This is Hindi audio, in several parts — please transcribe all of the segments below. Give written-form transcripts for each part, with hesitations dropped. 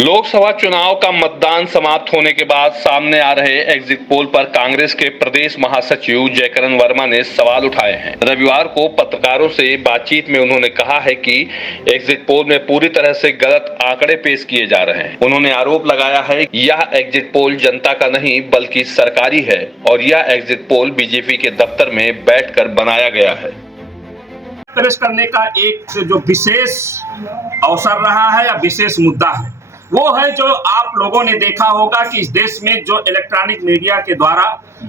लोकसभा चुनाव का मतदान समाप्त होने के बाद सामने आ रहे एग्जिट पोल पर कांग्रेस के प्रदेश महासचिव जयकरण वर्मा ने सवाल उठाए हैं। रविवार को पत्रकारों से बातचीत में उन्होंने कहा है कि एग्जिट पोल में पूरी तरह से गलत आंकड़े पेश किए जा रहे हैं। उन्होंने आरोप लगाया है कि यह एग्जिट पोल जनता का नहीं बल्कि सरकारी है और यह एग्जिट पोल बीजेपी के दफ्तर में बैठकर बनाया गया है। पेश करने का एक जो विशेष अवसर रहा है या विशेष मुद्दा है वो है जो आप लोगों ने देखा होगा कि इस देश में जो इलेक्ट्रॉनिक मीडिया के द्वारा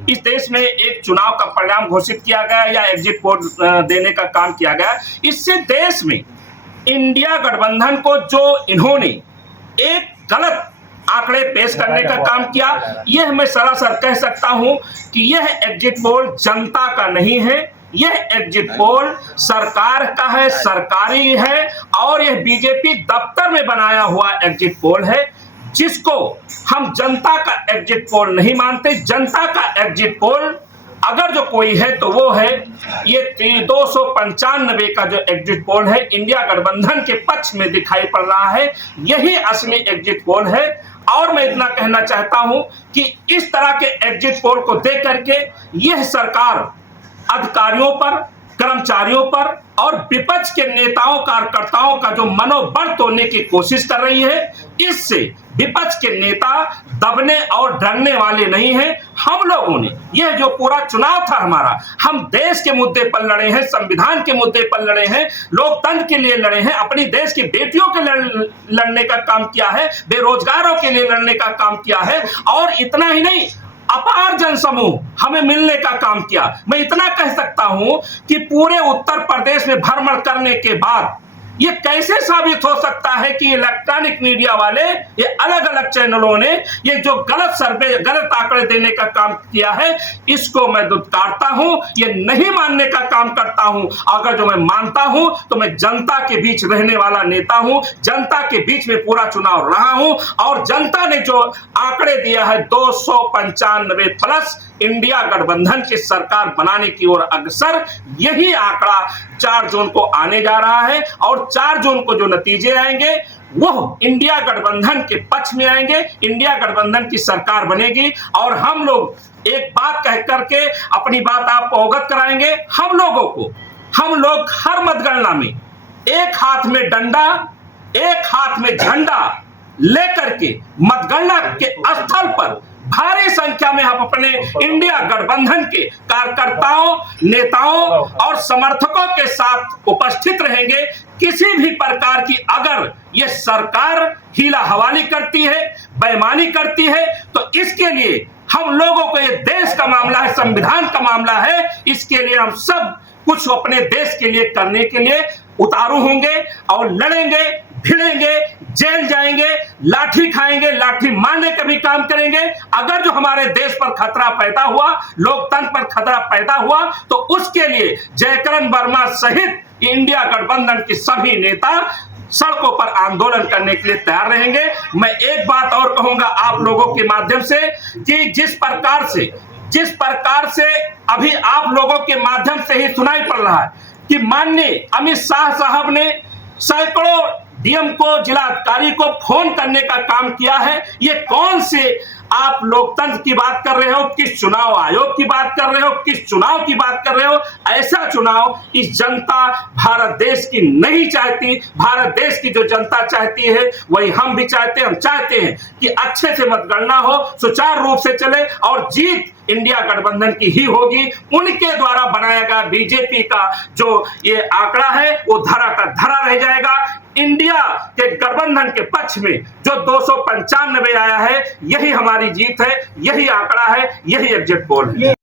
इस देश में एक चुनाव का परिणाम घोषित किया गया या एग्जिट पोल देने का काम किया गया। इससे देश में इंडिया गठबंधन को जो इन्होंने एक गलत आंकड़े पेश करने का काम किया, यह मैं सरासर कह सकता हूं कि यह एग्जिट पोल जनता का नहीं है, यह एग्जिट पोल सरकार का है, सरकारी है और यह बीजेपी दफ्तर में बनाया हुआ एग्जिट पोल है, जिसको हम जनता का एग्जिट पोल नहीं मानते। जनता का एग्जिट पोल अगर जो कोई है तो वो है ये 295 का जो एग्जिट पोल है इंडिया गठबंधन के पक्ष में दिखाई पड़ रहा है, यही असली एग्जिट पोल है। और मैं इतना कहना चाहता हूं कि इस तरह के एग्जिट पोल को देख करके यह सरकार अधिकारियों पर, कर्मचारियों पर और विपक्ष के नेताओं कार्यकर्ताओं का जो मनोबल तोड़ने की कोशिश कर रही है, इससे विपक्ष के नेता दबने और डरने वाले नहीं हैं। हम लोगों ने यह जो पूरा चुनाव था हमारा, हम देश के मुद्दे पर लड़े हैं, संविधान के मुद्दे पर लड़े हैं, लोकतंत्र के लिए लड़े हैं, अपनी देश की बेटियों के लड़ने का काम किया है, बेरोजगारों के लिए लड़ने का काम किया है और इतना ही नहीं, अपार जनसमूह हमें मिलने का काम किया। मैं इतना कह सकता हूं कि पूरे उत्तर प्रदेश में भ्रमण करने के बाद ये कैसे साबित हो सकता है कि इलेक्ट्रॉनिक मीडिया वाले, ये अलग अलग चैनलों ने ये जो गलत सर्वे, गलत आंकड़े देने का काम किया है, इसको मैं दुत्कारता हूं, ये नहीं मानने का काम करता हूं। अगर जो मैं मानता हूं तो मैं जनता के बीच रहने वाला नेता हूं, जनता के बीच में पूरा चुनाव रहा हूं और जनता ने जो आंकड़े दिया है 295 प्लस इंडिया गठबंधन की सरकार बनाने की ओर अग्रसर, यही आंकड़ा 4 जून को आने जा रहा है और 4 जून को जो नतीजे आएंगे वो इंडिया गठबंधन के पक्ष में आएंगे, इंडिया गठबंधन की सरकार बनेगी और हम लोग एक बात कह करके अपनी बात आपको अवगत कराएंगे। हम लोग हर मतगणना में एक हाथ में डंडा, एक हाथ में झंडा लेकर के मतगणना के स्थल पर भारी संख्या में हम अपने इंडिया गठबंधन के कार्यकर्ताओं, नेताओं और समर्थकों के साथ उपस्थित रहेंगे। किसी भी प्रकार की अगर ये सरकार हीला हवाली करती है, बेईमानी करती है, तो इसके लिए हम लोगों को, ये देश का मामला है, संविधान का मामला है, इसके लिए हम सब कुछ अपने देश के लिए करने के लिए उतारू होंगे और लड़ेंगे, भिड़ेंगे, जेल जाएंगे, लाठी खाएंगे, लाठी मारने का भी काम करेंगे। अगर जो हमारे देश पर खतरा पैदा हुआ, लोकतंत्र पर खतरा पैदा हुआ, तो उसके लिए जयकरण वर्मा सहित इंडिया गठबंधन के सभी नेता सड़कों पर आंदोलन करने के लिए तैयार रहेंगे। मैं एक बात और कहूंगा आप लोगों के माध्यम से कि जिस प्रकार से अभी आप लोगों के माध्यम से ही सुनाई पड़ रहा है कि माननीय अमित शाह साहब ने सैकड़ों डीएम को, जिलाधिकारी को फोन करने का काम किया है, ये कौन से आप लोकतंत्र की बात कर रहे हो, किस चुनाव आयोग की बात कर रहे हो, किस चुनाव की बात कर रहे हो? ऐसा चुनाव इस जनता भारत देश की नहीं चाहती। भारत देश की जो जनता चाहती है वही हम भी चाहते हैं। हम चाहते हैं कि अच्छे से मतगणना हो, सुचारू रूप से चले और जीत इंडिया गठबंधन की ही होगी। उनके द्वारा बनाया गया बीजेपी का जो ये आंकड़ा है वो धरा का धरा रह जाएगा। इंडिया के गठबंधन के पक्ष में जो 295 आया है, यही हमारी जीत है, यही आंकड़ा है, यही एग्जिट पोल है।